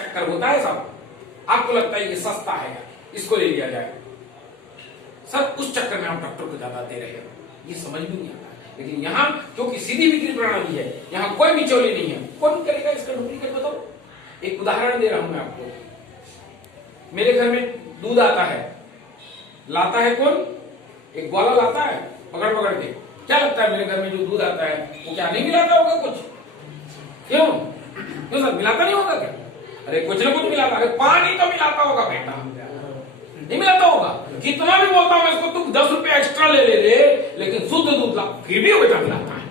चक्कर होता है साहब, आपको लगता है ये सस्ता है, इसको ले लिया जाए, सर उस चक्कर में आप डॉक्टर को ज्यादा दे रहे हो, ये समझ में नहीं आता। लेकिन यहाँ क्योंकि सीधी बिक्री प्रणाली है, यहाँ कोई बिचौली नहीं है, कौन करेगा इसका डुप्लीकेट बताओ। एक उदाहरण दे रहा हूं मैं आपको। मेरे घर में दूध आता है, लाता है कौन? एक ग्वाला लाता है पकड़ पकड़ के। क्या लगता है मेरे घर में जो दूध आता है वो क्या नहीं मिलाता होगा कुछ? क्यों क्यों सर, मिलाता नहीं होगा क्या? अरे कुछ ना कुछ मिलाता, अरे पानी तो मिलाता होगा बेटा, नहीं मिलाता होगा। कितना भी बोलता हूं इसको तुम 10 रुपए एक्स्ट्रा ले लेकिन शुद्ध दूध ला, फिर भी वो बेटा मिलाता है।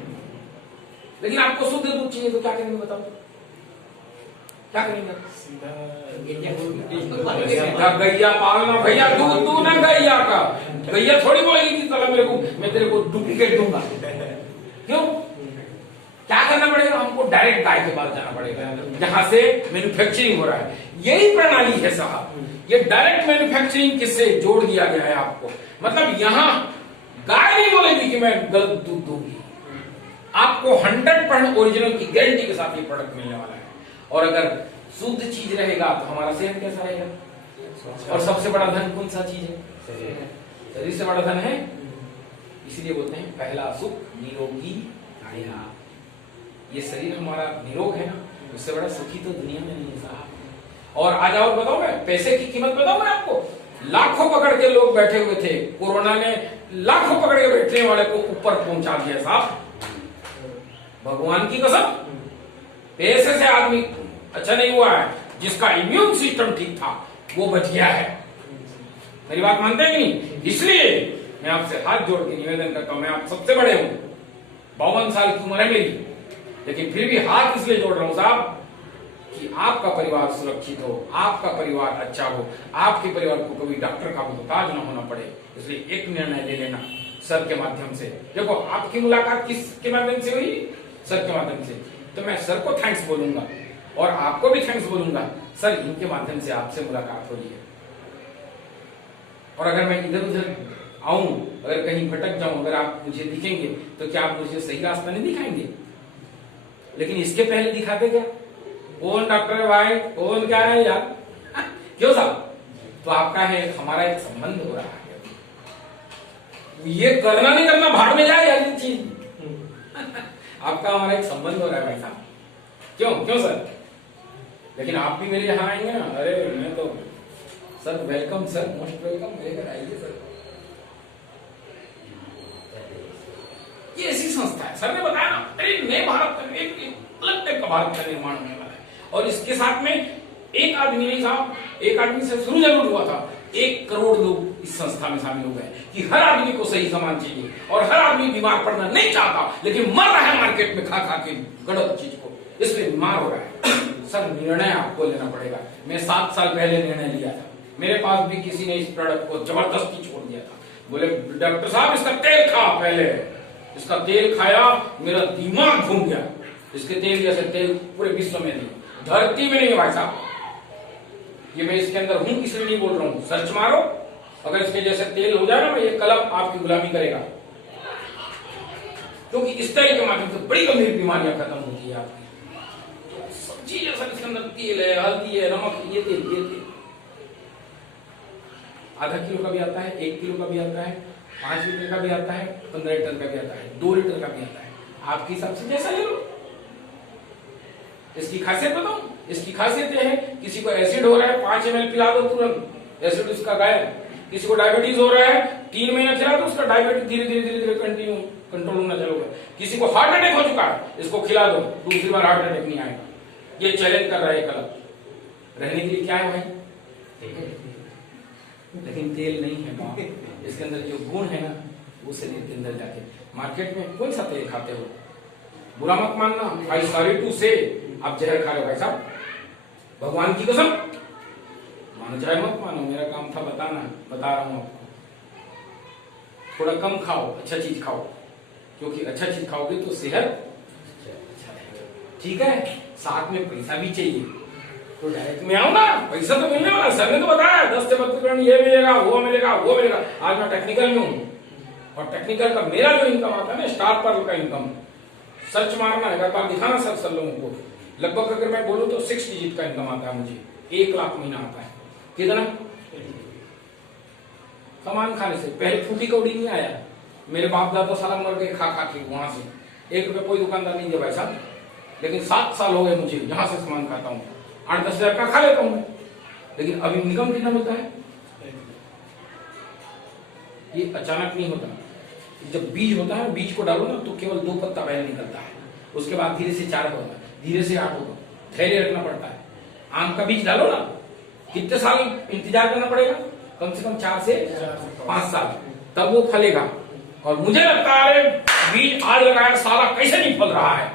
लेकिन आपको शुद्ध दूध चाहिए तो क्या करेंगे बताओ, क्या करेंगे? गैया पालना भैया, दूध तू ना गैया का, गैया थोड़ी बोलेगी कि चलो मेरे को, मैं तेरे को डुप्लीकेट दूंगा। क्यों? क्या करना पड़ेगा? हमको डायरेक्ट गाय के पास जाना पड़ेगा जहां से मैन्युफैक्चरिंग हो रहा है। यही प्रणाली है साहब, ये डायरेक्ट मैन्युफैक्चरिंग किससे जोड़ दिया गया है आपको। मतलब यहां गाय नहीं बोलेगी कि मैं गलत दूध दूंगी, आपको 100% ओरिजिनल की गारंटी के साथ ये प्रोडक्ट मिलने वाला है। और अगर शुद्ध चीज रहेगा तो हमारा सेहत कैसा रहेगा? और सबसे बड़ा धन कौन सा चीज है? शरीर से बड़ा धन है। इसलिए बोलते हैं पहला सुख निरोगी काया। ये शरीर हमारा निरोग है ना, उससे बड़ा सुखी तो दुनिया में नहीं है साहब। और आज और बताओ, मैं पैसे की कीमत बताऊं मैं आपको। लाखों पकड़ के लोग बैठे हुए थे, कोरोना ने लाखों पकड़ के बैठने वाले को ऊपर पहुंचा दिया साहब, भगवान की कसम। पैसे से आदमी अच्छा नहीं हुआ है, जिसका इम्यून सिस्टम ठीक था वो बच गया है। मेरी बात मानते हैं कि नहीं? इसलिए मैं आपसे हाथ जोड़ के निवेदन करता हूं, मैं आप सबसे बड़े हूं, 52 साल की उम्र है मेरी, लेकिन फिर भी हाथ इसलिए जोड़ रहा हूं साहब कि आपका परिवार सुरक्षित हो, आपका परिवार अच्छा हो, आपके परिवार को कभी डॉक्टर का मोहताज न होना पड़े। इसलिए एक निर्णय ले लेना सर के माध्यम से। देखो आपकी मुलाकात किसके माध्यम से हुई? सर के माध्यम से। तो मैं सर को थैंक्स बोलूंगा और आपको भी थैंक्स बोलूंगा, सर इनके माध्यम से आपसे मुलाकात हो रही है। और अगर मैं इधर उधर आऊं, अगर कहीं भटक जाऊं, अगर आप मुझे दिखेंगे तो क्या आप मुझे सही रास्ता नहीं दिखाएंगे? लेकिन इसके पहले दिखाते क्या? कौन डॉक्टर है भाई, कौन क्या है यार? क्यों साहब? तो आपका है हमारा एक संबंध हो रहा है, ये करना नहीं करना भाड़ में जाए यार ये चीज। आपका हमारा एक संबंध हो रहा है भाई साहब। क्यों क्यों सर? लेकिन आप भी मेरे यहाँ आएंगे ना, अरे मैं तो sir welcome sir, most welcome, मेरे घर आइए सर। ये ऐसी संस्था है, सर ने बताया ना, अरे नए भारत का एक अलग टाइप का भारत का निर्माण होने वाला है। और इसके साथ में एक आदमी नहीं साहब, एक आदमी से शुरू जरूर हुआ था, 1 करोड़ लोग इस संस्था में शामिल हो गए कि हर आदमी को सही सामान चाहिए और हर आदमी बीमार पड़ना नहीं चाहता, लेकिन मर रहा है मार्केट में खा खा के गलत चीज को, इसलिए बीमार हो रहा है। सर निर्णय आपको लेना पड़ेगा। मैं 7 साल पहले निर्णय लिया था, मेरे पास भी किसी ने इस प्रोडक्ट को जबरदस्ती छोड़ दिया था। बोले डॉक्टर साहब इसका तेल खा, पहले इसका तेल खाया, मेरा दिमाग घूम गया। इसके तेल जैसे तेल पूरे विश्व में नहीं, धरती में नहीं है भाई साहब। ये मैं इसके अंदर हूं इसलिए नहीं बोल रहा हूं, सर्च मारो, अगर इसके जैसे तेल हो जाए ना, ये कलम आपकी गुलामी करेगा। क्योंकि इस तरह के माध्यम से बड़ी गंभीर बीमारियां खत्म होती है आपकी। सब्जी जैसा इसके अंदर तेल है, हल्दी है, नमक, ये तेल आधा किलो का भी आता है, 1 किलो का भी आता है, 5 लीटर का भी आता है, 15 लीटर का भी आता है, 2 लीटर का भी आता है। आपके हिसाब से जैसा ले लो। इसकी खासियत बताऊं, इसकी खासियत यह है, किसी को एसिड हो रहा है 5 ml पिला दो, तुरंत एसिड उसका गायब। किसी को डायबिटीज हो रहा है 3 महीने खिला दो, उसका डायबिटीज धीरे धीरे कंटिन्यू कंट्रोल होना चालू है। किसी को हार्ट अटैक हो चुका है, इसको खिला दो, दूसरी बार हार्ट अटैक नहीं आएगा। ये चैलेंज कर रहा है कलम। रहने के लिए क्या है भाई? लेकिन तेल नहीं है मां, इसके अंदर जो गुण है ना, वो शरीर के अंदर जाके। मार्केट में कौन सा तेल खाते हो? बुरा मत मानना, आई सॉरी टू से, आप जहर खा लो भाई साहब, भगवान की कसम। मानो चाहे मत मानो, मेरा काम था बताना, बता रहा हूं आपको। थोड़ा कम खाओ, अच्छा चीज खाओ, क्योंकि अच्छा चीज खाओगे तो सेहत अच्छा रहेगा, ठीक है? साथ में पैसा भी चाहिए, तो डायरेक्ट में आओ ना, पैसा तो मिलने वाला। सर ने तो बताया 10 से 32 ये मिलेगा, वो मिलेगा, वो मिलेगा। आज मैं टेक्निकल में हूँ, और टेक्निकल का मेरा जो इनकम आता है ना, स्टार पर का इनकम, सर्च मारना है, एक बार दिखाना सर लोगों को, लगभग अगर मैं बोलूं तो 6 डिजिट का इनकम आता है मुझे, 1 लाख महीना आता है। कितना? सामान खाने से। पहले फूटी कौड़ी नहीं आया, मेरे बाप दादा साला मर गए खा खा के, वहां से 1 रुपये कोई दुकानदार नहीं दिया भाई साहब, लेकिन 7 साल हो गए मुझे यहां से सामान खाता हूँ, 8-10 हजार का खा लेता हूँ, लेकिन अभी इनकम कितना मिलता है? ये अचानक नहीं होता। जब बीज होता है, बीज को डालो ना तो केवल 2 पत्ता पहले निकलता है, उसके बाद धीरे से 4 होगा, धीरे से 8 होगा, धैर्य रखना पड़ता है। आम का बीज डालो ना, कितने साल इंतजार करना पड़ेगा? कम से कम 4 से 5 साल, तब वो फलेगा। और मुझे लगता है बीज आज लगाया साला कैसे नहीं फल रहा है।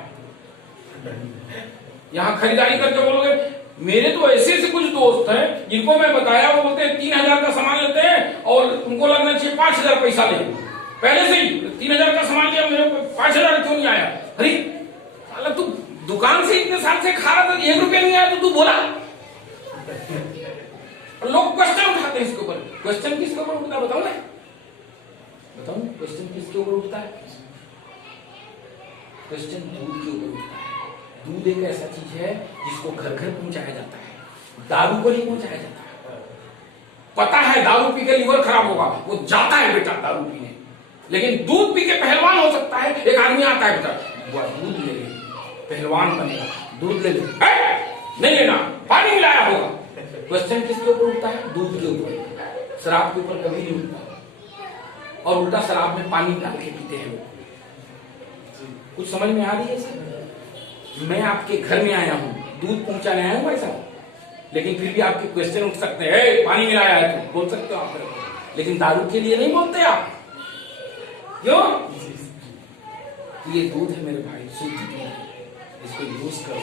यहाँ खरीदारी करके बोलोगे, मेरे तो ऐसे ऐसे कुछ दोस्त हैं जिनको मैं बताया, वो बोलते हैं 3000 का सामान लेते हैं और उनको लगना चाहिए 5000 पैसा ले, पहले से ही 3000 का सामान लिया, मेरे को 5000 क्यों नहीं आया? अरे साला तू दुकान से इतने साल से खा रहा था, 1 रुपया नहीं आया तो तू बोला। लोग क्वेश्चन उठाते हैं इसके ऊपर। क्वेश्चन किसके ऊपर उठता है बताओ ना, बताओ क्वेश्चन किसके ऊपर उठता है? क्वेश्चन दूध के ऊपर उठता है। दूध एक ऐसा चीज है जिसको घर घर पहुंचाया जाता है, दारू को नहीं पहुंचाया जाता है। पता है दारू पी के लीवर खराब होगा, वो जाता है बेटा दारू पीने, लेकिन दूध पी के पहलवान हो सकता है। एक आदमी आता है बेटा, दूध ले ले पहलवान बनेगा, दूध ले ले, नहीं लेना, पानी मिलाया होगा। क्वेश्चन किसके ऊपर उठता है? दूध के ऊपर। शराब के ऊपर कभी नहीं उठता, और उल्टा शराब में पानी डाल के पीते हैं लोग। कुछ समझ में आ रही है सर? मैं आपके घर में आया हूं, दूध पहुंचाने आया हूं भाई साहब, लेकिन फिर भी आपके क्वेश्चन उठ सकते हैं, पानी मिलाया है तो बोल सकते हो आप, लेकिन दारू के लिए नहीं बोलते आप। क्यों? ये दूध है मेरे भाई, शुद्ध दूध है, इसको यूज करो,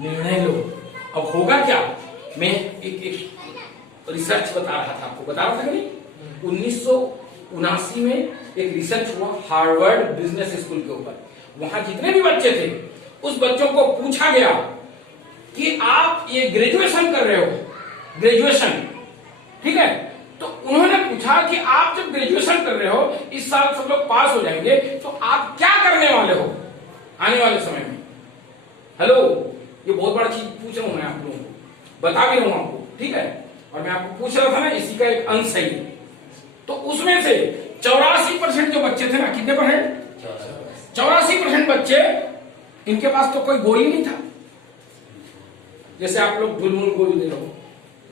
निर्णय लो। अब होगा क्या? मैं एक रिसर्च बता रहा था आपको, बता रहा था कि नहीं? 1979 में एक रिसर्च हुआ हार्वर्ड बिजनेस स्कूल के ऊपर। वहां जितने भी बच्चे थे, उस बच्चों को पूछा गया कि आप ये ग्रेजुएशन कर रहे हो, ग्रेजुएशन, ठीक है, तो उन्होंने पूछा कि आप जब ग्रेजुएशन कर रहे हो, इस साल सब लोग पास हो जाएंगे, तो आप क्या करने वाले हो आने वाले समय में? हेलो, ये बहुत बड़ा चीज पूछ रहा हूं मैं आप लोगों को, बता भी रहा हूं आपको, ठीक है, और मैं आपको पूछ रहा था ना, इसी का एक अंश है। तो उसमें से 84% जो बच्चे थे ना, कितने %? 84% बच्चे, इनके पास तो कोई गोल ही नहीं था। जैसे आप लोग ढुलमुल गोल दे रहे हो,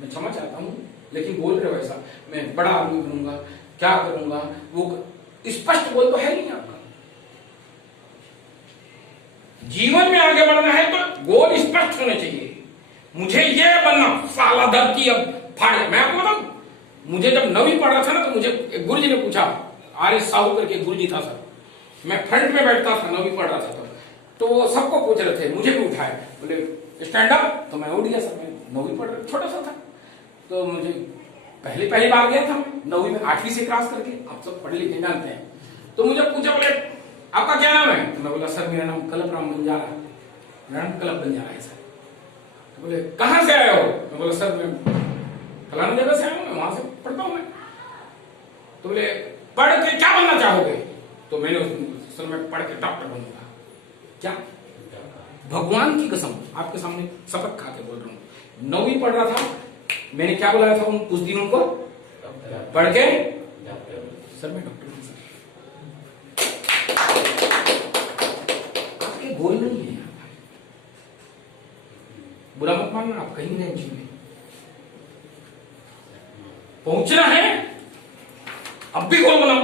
मैं क्षमा चाहता हूं, लेकिन बोल रहे हो ऐसा, मैं बड़ा आदमी बनूंगा, क्या करूंगा, वो स्पष्ट गोल तो है नहीं आपका। जीवन में आगे बढ़ना है तो गोल स्पष्ट होने चाहिए। मुझे ये बनना, साला धरती अब फाड़। मैं आपको बताऊं, मुझे जब 9वीं पढ़ रहा था ना, तो मुझे एक गुरुजी ने पूछा, आर साहू करके गुरुजी था सर, मैं फ्रंट में बैठता था, 9वीं पढ़ रहा था, तो वो सबको पूछ रहे थे, मुझे भी उठाए, बोले स्टैंड अप, तो मैं उठ गया सर। मैं 9वीं पढ़ रहा, छोटा सा था, तो मुझे पहली बार गया था मैं 9वीं में, 8वीं से क्रॉस करके, आप सब पढ़े लिखे जानते हैं। तो मुझे पूछा, बोले आपका क्या नाम है? तो मैं बोला सर मेरा नाम कल्प राम बंजारा, मेरा नाम कल्प बंजारा है सर। तो बोले कहाँ से आए हो? मैं बोला सर मैं फलाना जगह से आया हूँ, वहां से पढ़ता हूँ मैं। तो बोले पढ़ के क्या बनना चाहोगे? तो मैंने सर मैं पढ़ के डॉक्टर बनूंगा। क्या? भगवान की कसम आपके सामने शपथ खा के बोल रहा हूँ, 9वीं पढ़ रहा था, मैंने क्या बुलाया था उस दिन उनको, पढ़ के सर मैं डॉक्टर हूं सर। आपके गोल नहीं है, बुरा मत मानना, आप कहीं नहीं जीवे, पहुंचना है। अब भी गोल बनाओ,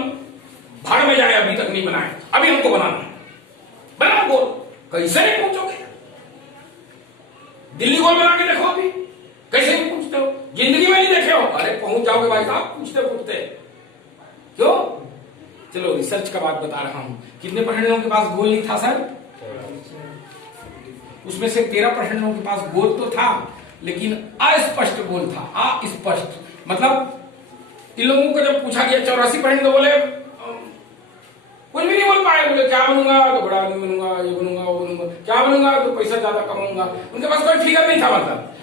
भाड़ में जाए, अभी तक नहीं बनाए, अभी हमको बनाना है, बनाओ गोल। कैसे नहीं पहुंचोगे? दिल्ली गोल बना के देखो, अभी कैसे नहीं पूछते हो? जिंदगी में नहीं देखे हो? अरे पहुंच जाओगे भाई साहब, पूछते पूछते। क्यों? चलो रिसर्च का बात बता रहा हूं, कितने % लोगों के पास गोल नहीं था सर? उसमें से 13% लोगों के पास गोल तो था, लेकिन अस्पष्ट गोल था। अस्पष्ट मतलब इन लोगों को जब पूछा गया, 84% तो बोले कुछ भी नहीं बोल पाए। बोले क्या बनूंगा? तो बड़ा आदमी बनूंगा, ये बनूंगा, वो बनूंगा। क्या बनूंगा? तो पैसा ज्यादा कमाऊंगा। उनके पास कोई फिगर नहीं था, मतलब